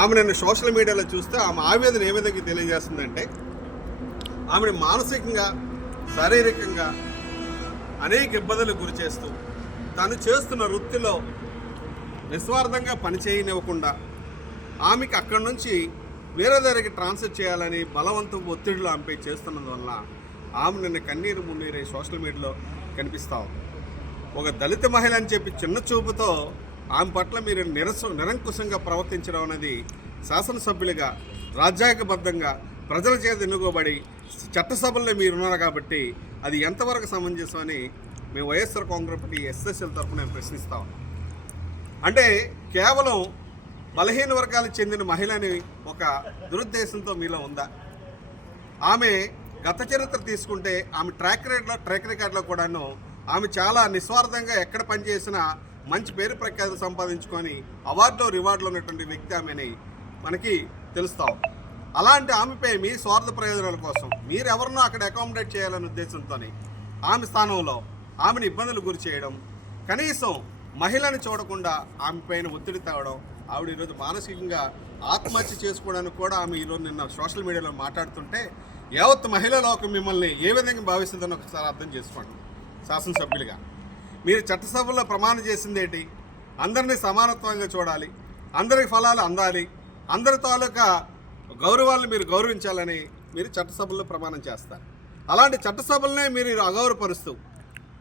ఆమె నన్ను సోషల్ మీడియాలో చూస్తే ఆమె ఆవేదన ఏ విధంగా తెలియజేస్తుందంటే, ఆమెను మానసికంగా శారీరకంగా అనేక ఇబ్బందులకు గురి చేస్తూ తను చేస్తున్న వృత్తిలో నిస్వార్థంగా పనిచేయనివ్వకుండా ఆమెకి అక్కడి నుంచి వేరే దగ్గరికి ట్రాన్స్ఫర్ చేయాలని బలవంతం ఒత్తిడిలో ఆమెపై చేస్తున్నందువల్ల ఆమె నిన్న కన్నీరు మున్నీరే సోషల్ మీడియాలో కనిపిస్తాం. ఒక దళిత మహిళ అని చెప్పి చిన్న చూపుతో ఆమె పట్ల మీరు నిరంకుశంగా ప్రవర్తించడం అనేది శాసనసభ్యులుగా రాజ్యాంగబద్ధంగా ప్రజల చేత ఎన్నుకోబడి చట్టసభల్లో మీరున్నారు కాబట్టి అది ఎంతవరకు సమంజసం అని మేము వైఎస్ఆర్ కాంగ్రెస్ పార్టీ ఎస్ఎస్ఎల్ తరఫున మేము ప్రశ్నిస్తాం. అంటే కేవలం బలహీన వర్గాలకు చెందిన మహిళని ఒక దురుద్దేశంతో మీలో ఉందా? ఆమె గత చరిత్ర తీసుకుంటే ఆమె ట్రాక్ రికార్డులో కూడాను ఆమె చాలా నిస్వార్థంగా ఎక్కడ పనిచేసినా మంచి పేరు ప్రఖ్యాతి సంపాదించుకొని అవార్డులో రివార్డులో ఉన్నటువంటి వ్యక్తి ఆమెని మనకి తెలుస్తాం. అలాంటి ఆమెపై మీ స్వార్థ ప్రయోజనాల కోసం మీరెవరినో అక్కడ అకామిడేట్ చేయాలనే ఉద్దేశంతో ఆమె స్థానంలో ఆమెను ఇబ్బందులు గురి చేయడం, కనీసం మహిళని చూడకుండా ఆమె పైన ఒత్తిడి తేవడం, ఆవిడ ఈరోజు మానసికంగా ఆత్మహత్య చేసుకోవడానికి కూడా ఆమె ఈరోజు నిన్న సోషల్ మీడియాలో మాట్లాడుతుంటే యావత్ మహిళా లోకం మిమ్మల్ని ఏ విధంగా భావిస్తుందని ఒకసారి అర్థం చేసుకోండి. శాసనసభ్యులుగా మీరు చట్టసభల్లో ప్రమాణం చేసింది ఏంటి? అందరినీ సమానత్వంగా చూడాలి, అందరికి ఫలాలు అందాలి, అందరి తాలూకా గౌరవాలను మీరు గౌరవించాలని మీరు చట్టసభల్లో ప్రమాణం చేస్తారు. అలాంటి చట్టసభలనే మీరు అగౌరవపరుస్తూ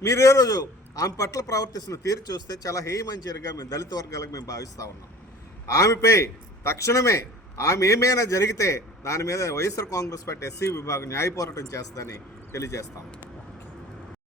మీరు ఏ రోజు ఆమె పట్ల ప్రవర్తిస్తున్న తీరు చూస్తే చాలా హేయమంచిగా మేము దళిత వర్గాలకు మేము భావిస్తూ ఉన్నాం. ఆమెపై తక్షణమే ఆమె ఏమైనా జరిగితే దాని మీద వైఎస్ఆర్ కాంగ్రెస్ పార్టీ ఎస్సీ విభాగం న్యాయ పోరాటం చేస్తుందని తెలియజేస్తాము.